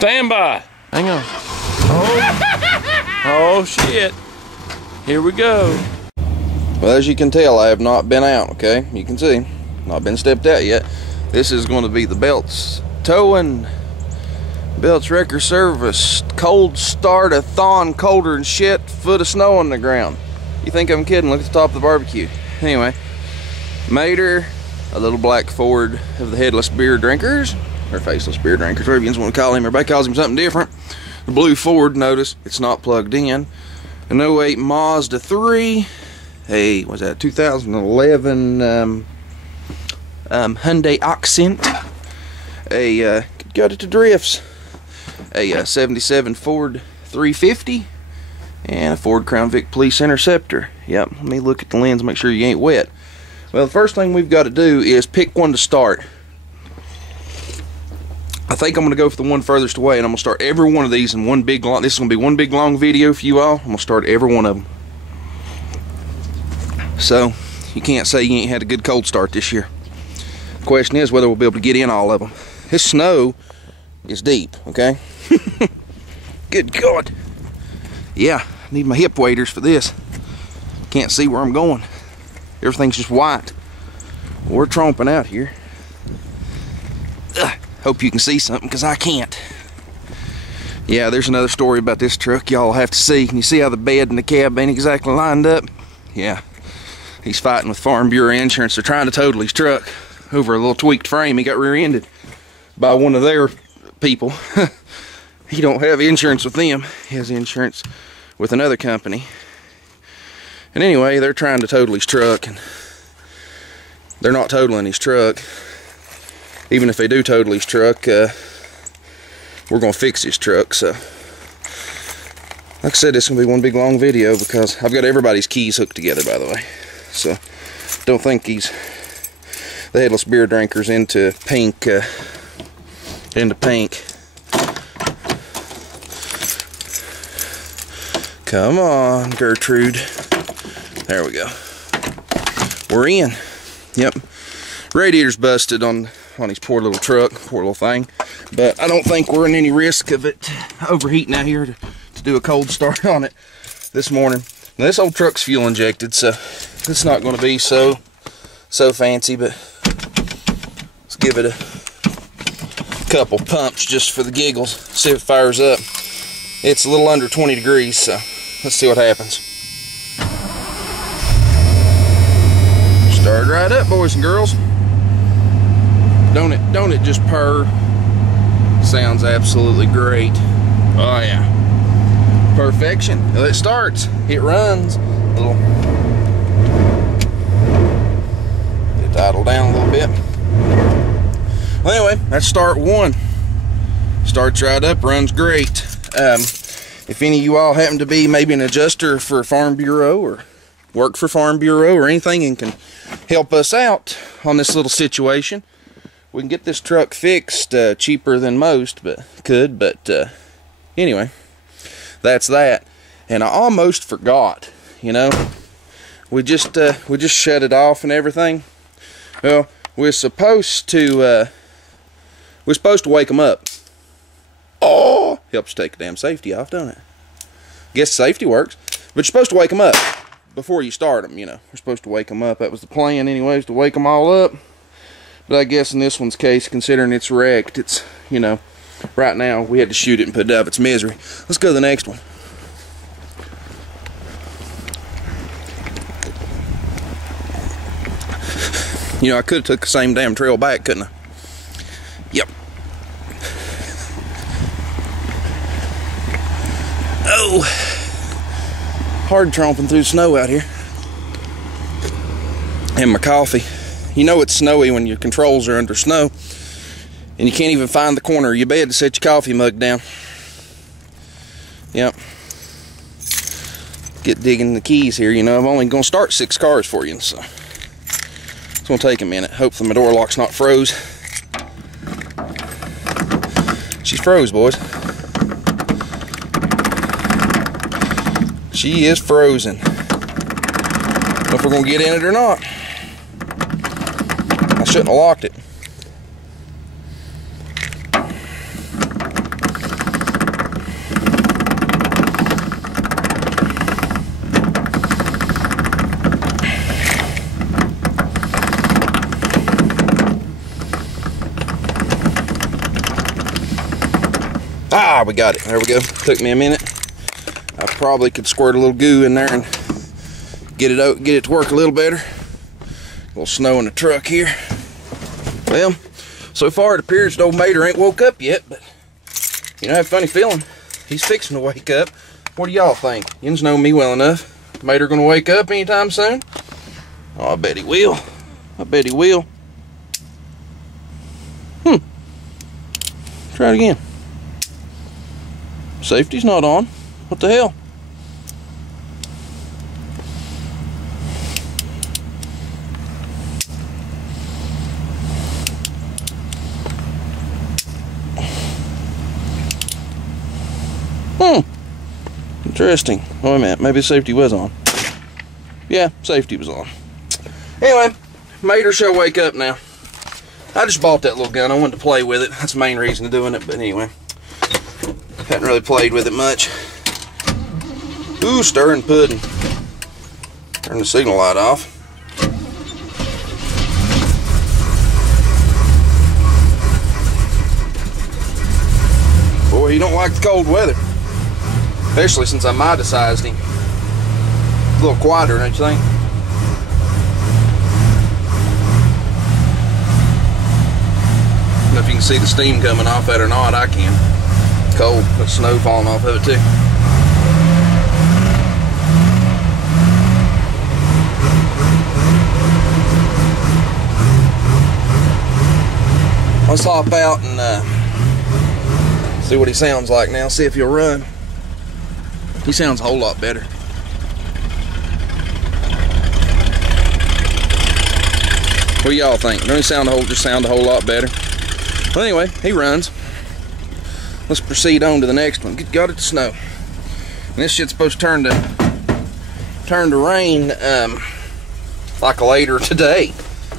Stand by. Hang on. Oh shit. Here we go. Well, as you can tell, I have not been out, okay? You can see, not been stepped out yet. This is going to be the belts towing, belts wrecker service, cold start-a-thon, colder than shit, foot of snow on the ground. You think I'm kidding? Look at the top of the barbecue. Anyway, Mater, a little black Ford of the headless beer drinkers, or faceless beer drinkers, whatever you want to call him. Everybody calls him something different. The blue Ford, notice it's not plugged in. An 08 Mazda 3, a, was that 2011 Hyundai Accent, a, got it to drifts, a 77 Ford 350, and a Ford Crown Vic Police Interceptor. Yep, let me look at the lens, make sure you ain't wet. Well, the first thing we've got to do is pick one to start. I think I'm going to go for the one furthest away, and I'm going to start every one of these in one big long, this is going to be one big long video for you all. I'm going to start every one of them. So, you can't say you ain't had a good cold start this year. The question is whether we'll be able to get in all of them. This snow is deep, okay? Good God. Yeah, I need my hip waders for this. Can't see where I'm going. Everything's just white. We're tromping out here. Ugh. Hope you can see something, because I can't. Yeah, there's another story about this truck y'all have to see. Can you see how the bed and the cab ain't exactly lined up? Yeah, he's fighting with Farm Bureau Insurance. They're trying to total his truck over a little tweaked frame. He got rear-ended by one of their people. He don't have insurance with them. He has insurance with another company. And anyway, they're trying to total his truck, and they're not totaling his truck. Even if they do total his truck, we're going to fix his truck. So, like I said, this is going to be one big long video, because I've got everybody's keys hooked together, by the way. So, don't think the headless beer drinkers into pink, Come on, Gertrude. There we go. We're in. Yep. Radiator's busted on his poor little truck, poor little thing. But I don't think we're in any risk of it overheating out here to do a cold start on it this morning. Now, this old truck's fuel injected, so it's not going to be so fancy, but let's give it a couple pumps just for the giggles, see if it fires up. It's a little under 20 degrees, so let's see what happens. Start right up, boys and girls. Don't it just purr? Sounds absolutely great. Oh yeah. Perfection. Well, it starts. It runs. Little. Get it idle down a little bit. Well, anyway, that's start one. Starts right up, runs great. If any of you all happen to be maybe an adjuster for Farm Bureau or work for Farm Bureau or anything and can help us out on this little situation, we can get this truck fixed cheaper than most, but anyway, that's that. And I almost forgot, you know, we just shut it off and everything. Well, we're supposed to wake them up. Oh, helps take the damn safety off, don't it? Guess safety works, but you're supposed to wake them up before you start them, you know. We're supposed to wake them up. That was the plan anyways, to wake them all up. But I guess in this one's case, considering it's wrecked, it's, you know, right now we had to shoot it and put it up. It's misery. Let's go to the next one. You know, I could have took the same damn trail back, couldn't I? Yep. Oh, hard tromping through snow out here. And my coffee. You know it's snowy when your controls are under snow and you can't even find the corner of your bed to set your coffee mug down. Yep. Get digging the keys here, you know. I'm only going to start 6 cars for you, so it's going to take a minute. Hopefully my door lock's not froze. She's froze, boys. She is frozen. Don't know if we're going to get in it or not. I shouldn't have locked it. Ah, we got it. There we go. Took me a minute. I probably could squirt a little goo in there and get it out, get it to work a little better. A little snow in the truck here. Well, so far it appears the old mater ain't woke up yet, but you know, I have a funny feeling he's fixing to wake up. What do y'all think? Yous know me well enough. Mater gonna wake up anytime soon? Oh, I bet he will. I bet he will. Try it again. Safety's not on. What the hell? Interesting. Oh, wait a minute. Maybe safety was on. Yeah, safety was on. Anyway, Mater shall wake up now. I just bought that little gun. I wanted to play with it. That's the main reason of doing it. But anyway, hadn't really played with it much. Ooh, stirring pudding. Turn the signal light off. Boy, he don't like the cold weather. Especially since I Mazda-sized him. A little quieter, don't you think? I don't know if you can see the steam coming off that or not. I can. It's cold. There's snow falling off of it too. Let's hop out and see what he sounds like now. See if he'll run. He sounds a whole lot better. What do y'all think? Don't he just sound a whole lot better? Well, anyway, he runs. Let's proceed on to the next one. Good God, it's snow. And this shit's supposed to turn to rain like later today.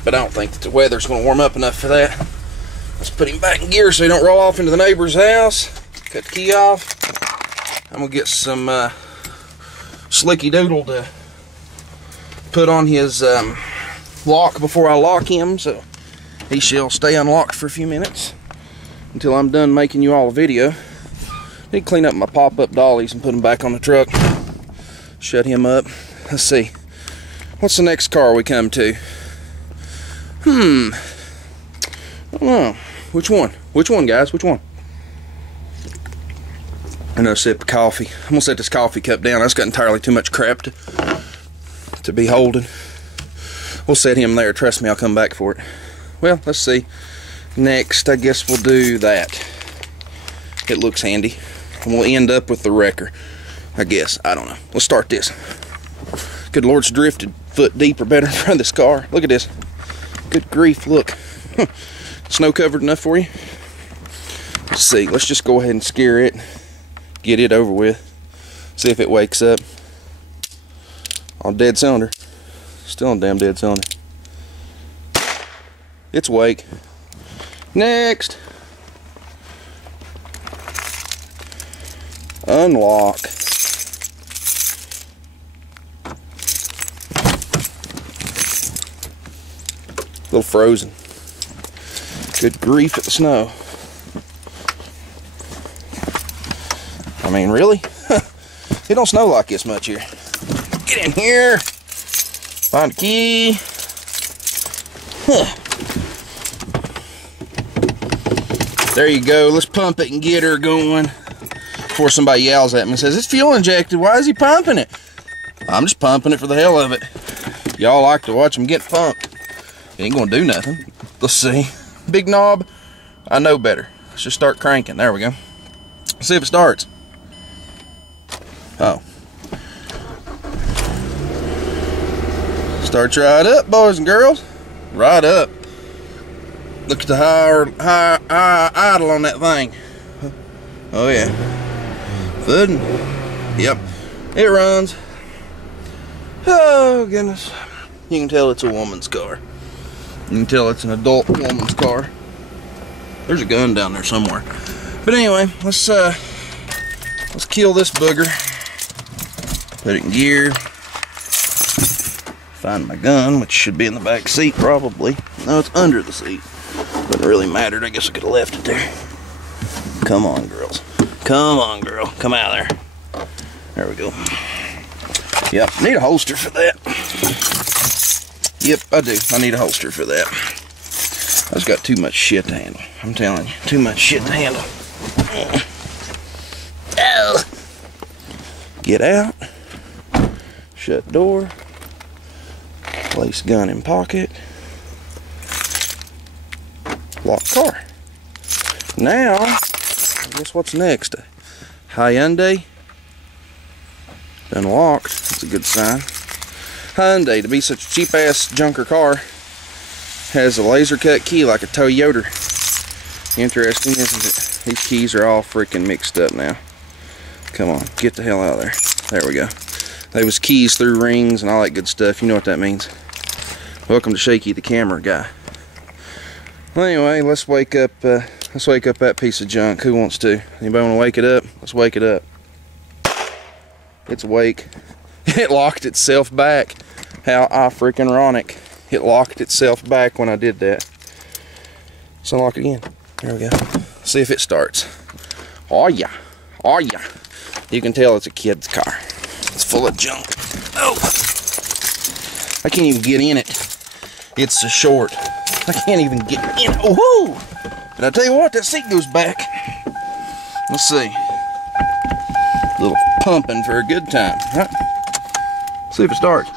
But I don't think that the weather's going to warm up enough for that. Let's put him back in gear so he don't roll off into the neighbor's house. Cut the key off. I'm going to get some slicky doodle to put on his lock before I lock him, so he shall stay unlocked for a few minutes until I'm done making you all a video. Need to clean up my pop-up dollies and put them back on the truck. Shut him up. Let's see. What's the next car we come to? I don't know. Which one? Which one, guys? Which one? Another sip of coffee. I'm gonna set this coffee cup down. That's got entirely too much crap to be holding. We'll set him there. Trust me, I'll come back for it. Well, let's see. Next, I guess we'll do that. It looks handy. And we'll end up with the wrecker, I guess. I don't know. Let's start this. Good Lord, it's drifted foot deep or better in front of this car. Look at this. Good grief, look. Snow covered enough for you? Let's see. Let's just go ahead and scare it. Get it over with. See if it wakes up. On dead cylinder. Still on damn dead cylinder. It's awake. Next. Unlock. A little frozen. Good grief at the snow. I mean, really? It don't snow like this much here. Get in here. Find a key. There you go. Let's pump it and get her going before somebody yells at me and says, "It's fuel injected. Why is he pumping it?" I'm just pumping it for the hell of it. Y'all like to watch them get pumped. It ain't gonna do nothing. Let's see. Big knob. I know better. Let's just start cranking. There we go. Let's see if it starts. Oh. Starts right up, boys and girls. Right up. Look at the high idle on that thing. Oh yeah. Footing. Yep. It runs. Oh goodness. You can tell it's a woman's car. You can tell it's an adult woman's car. There's a gun down there somewhere. But anyway, let's kill this booger. Put it in gear. Find my gun, which should be in the back seat probably. No, it's under the seat. Doesn't really matter. I guess I could have left it there. Come on, girls. Come on, girl. Come out there. There we go. Yep, need a holster for that. Yep, I do. I need a holster for that. I just got too much shit to handle. I'm telling you, too much shit to handle. Oh. Get out. Shut door. Place gun in pocket. Lock car. Now, I guess what's next? Hyundai. Unlocked. That's a good sign. Hyundai, to be such a cheap ass junker car, has a laser cut key like a Toyota. Interesting, isn't it? These keys are all freaking mixed up now. Come on, get the hell out of there. There we go. There was keys through rings and all that good stuff. You know what that means. Welcome to Shaky the camera guy. Well, anyway, let's wake up that piece of junk. Who wants to? Anybody want to wake it up? Let's wake it up. It's awake. It locked itself back. How freaking ironic. It locked itself back when I did that. Let's unlock it again. There we go. See if it starts. Oh yeah. Oh yeah. You can tell it's a kid's car. It's full of junk. Oh! I can't even get in it. It's so short. I can't even get in it. Oh! But I tell you what, that seat goes back. Let's see. A little pumping for a good time, right? See if it starts.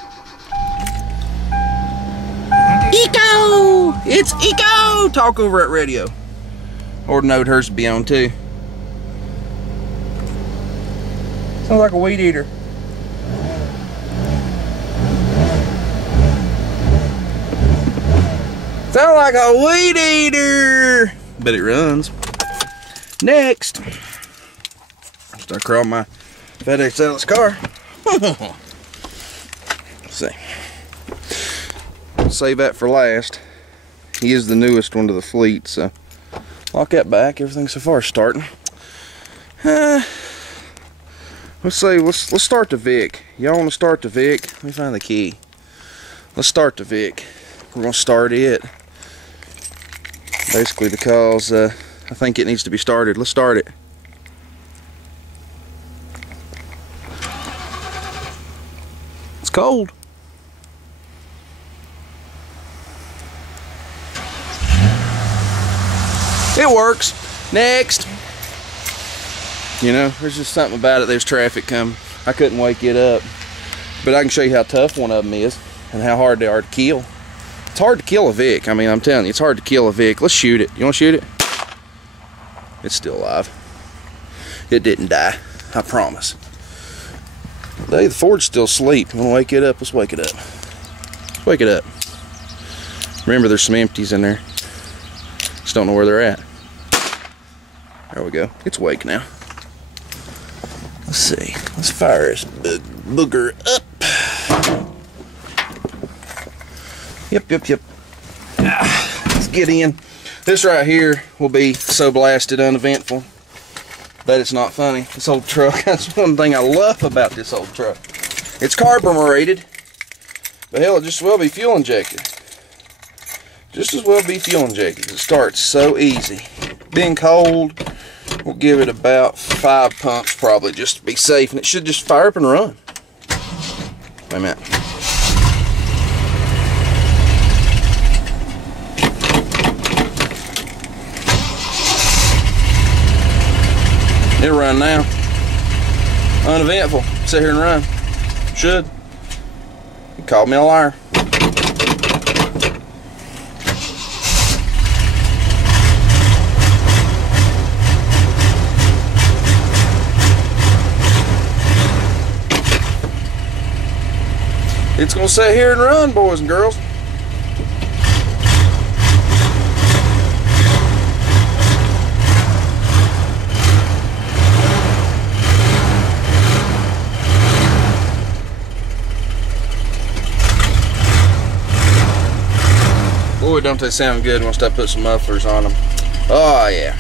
Eco! It's Eco! Talk over at radio. Or note hers to be on too. Sounds like a weed eater. Sounds like a weed eater! But it runs. Next. Start crawling my FedEx out of this car. Let's see. Save that for last. He is the newest one to the fleet, so lock that back. Everything so far is starting. Let's see. Let's start the Vic. Y'all want to start the Vic? Let me find the key. Let's start the Vic. We're gonna start it. Basically because I think it needs to be started. Let's start it. It's cold. It works. Next. You know, there's just something about it. There's traffic coming. I couldn't wake it up. But I can show you how tough one of them is and how hard they are to kill. It's hard to kill a Vic. I mean, I'm telling you, it's hard to kill a Vic. Let's shoot it. You want to shoot it? It's still alive. It didn't die. I promise. Hey, the Ford's still asleep. You want to wake it up? Let's wake it up. Let's wake it up. Remember, there's some empties in there. Just don't know where they're at. There we go. It's awake now. Let's see. Let's fire this booger up. Yep. Let's get in. This right here will be so blasted uneventful that it's not funny. This old truck, that's one thing I love about this old truck. It's carbureted, but hell, it just as well be fuel injected. Just as well be fuel injected. It starts so easy. Being cold, we'll give it about 5 pumps probably just to be safe, and it should just fire up and run. Wait a minute. It'll run now. Uneventful. Sit here and run. Should. You called me a liar. It's gonna sit here and run, boys and girls. Boy, don't they sound good once I put some mufflers on them. Oh, yeah.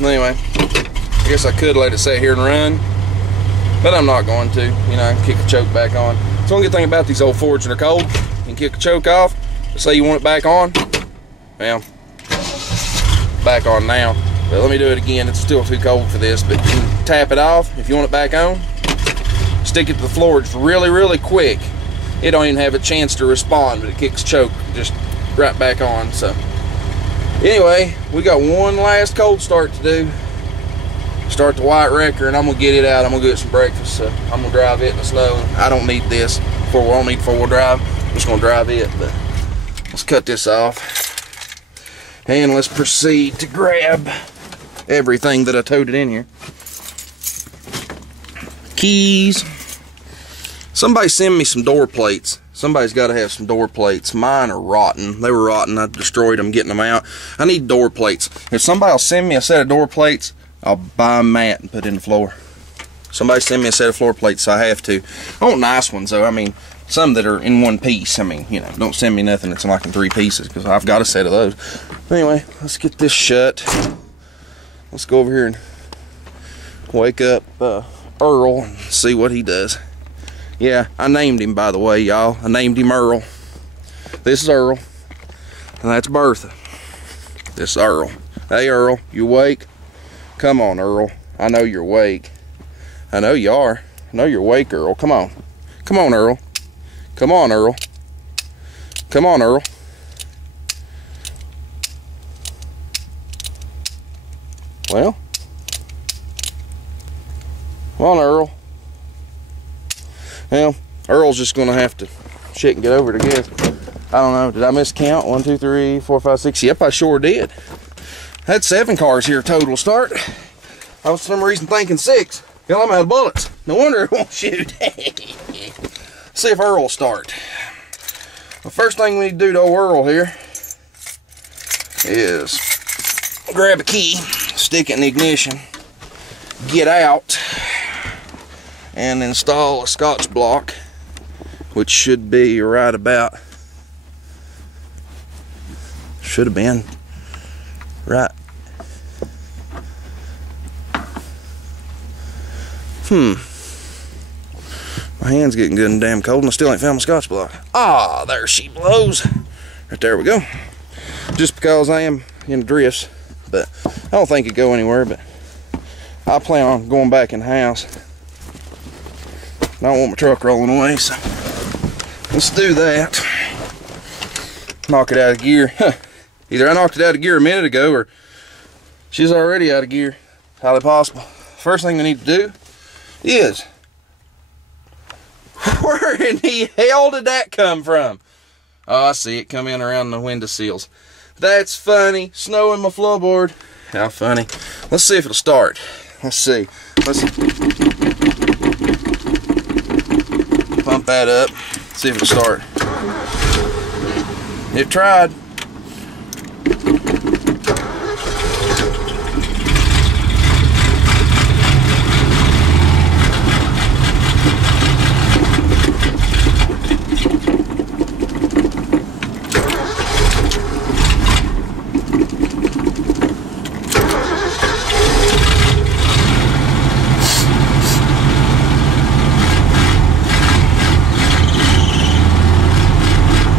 Anyway, I guess I could let it sit here and run, but I'm not going to. You know, I can kick the choke back on. It's the only good thing about these old Fords when they're cold. You can kick the choke off. Let's say you want it back on. Well, back on now. But let me do it again. It's still too cold for this, but you can tap it off. If you want it back on, stick it to the floor just really, really quick. It don't even have a chance to respond, but it kicks choke just right back on. So anyway, we got one last cold start to do. Start the white wrecker, and I'm gonna get it out. I'm gonna get some breakfast. So I'm gonna drive it in the snow. I don't need this. I don't need four-wheel drive. I'm just gonna drive it, but let's cut this off. And let's proceed to grab everything that I toted in here. Keys. Somebody send me some door plates. Somebody's got to have some door plates. Mine are rotten. They were rotten. I destroyed them getting them out. I need door plates. If somebody will send me a set of door plates, I'll buy a mat and put it in the floor. Somebody send me a set of floor plates, so I have to. I want nice ones, though. I mean, some that are in one piece. I mean, you know, don't send me nothing that's like in 3 pieces, because I've got a set of those. Anyway, let's get this shut. Let's go over here and wake up Earl and see what he does. Yeah, I named him, by the way, y'all. I named him Earl. This is Earl, and that's Bertha. This is Earl. Hey, Earl, you awake? Come on, Earl. I know you're awake. I know you are. I know you're awake, Earl. Come on. Come on, Earl. Come on, Earl. Come on, Earl. Well, come on, Earl. Well, Earl's just gonna have to shit and get over it, I guess. I don't know. Did I miscount? 1, 2, 3, 4, 5, 6. Yep, I sure did. I had 7 cars here total start. I was for some reason thinking 6. Hell, I'm out of bullets. No wonder it won't shoot. See if Earl will start. The first thing we need to do to old Earl here is grab a key, stick it in the ignition, get out, and install a Scotch block, which should be right about, should have been right. My hand's getting good and damn cold, and I still ain't found my Scotch block. Ah, there she blows. Right there we go. Just because I am in drifts, but I don't think it'd go anywhere, but I plan on going back in the house. I don't want my truck rolling away, so let's do that. Knock it out of gear. Either I knocked it out of gear a minute ago, or she's already out of gear. Highly possible. First thing we need to do is, where in the hell did that come from? Oh, I see it come in around the window sills. That's funny. Snow in my floorboard. How funny. Let's see if it'll start. Let's see. Let's pump that up. See if it'll start. It tried.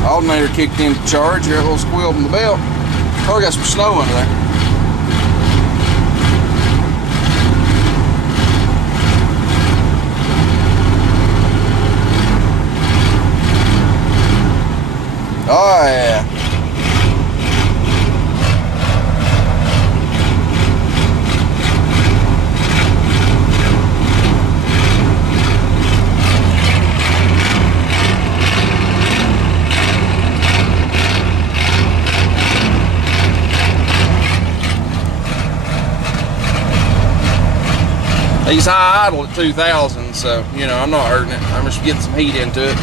Alternator kicked into charge. Here, a little squeal in the belt. Oh, we got some snow under there. Oh yeah. He's high idle at 2,000, so, you know, I'm not hurting it. I'm just getting some heat into it.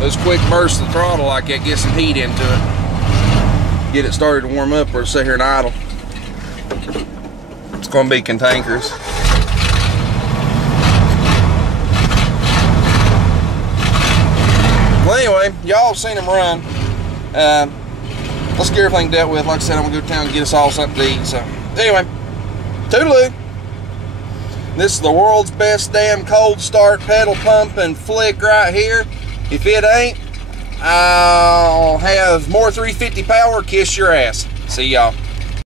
Those quick bursts of the throttle like that, get some heat into it. Get it started to warm up or sit here and idle. It's going to be cantankerous. Well, anyway, y'all seen him run. Let's get everything dealt with. Like I said, I'm going to go to town and get us all something to eat. So, anyway, toodaloo. This is the world's best damn cold start pedal pump and flick right here. If it ain't, I'll have more 350 power kiss your ass. See y'all.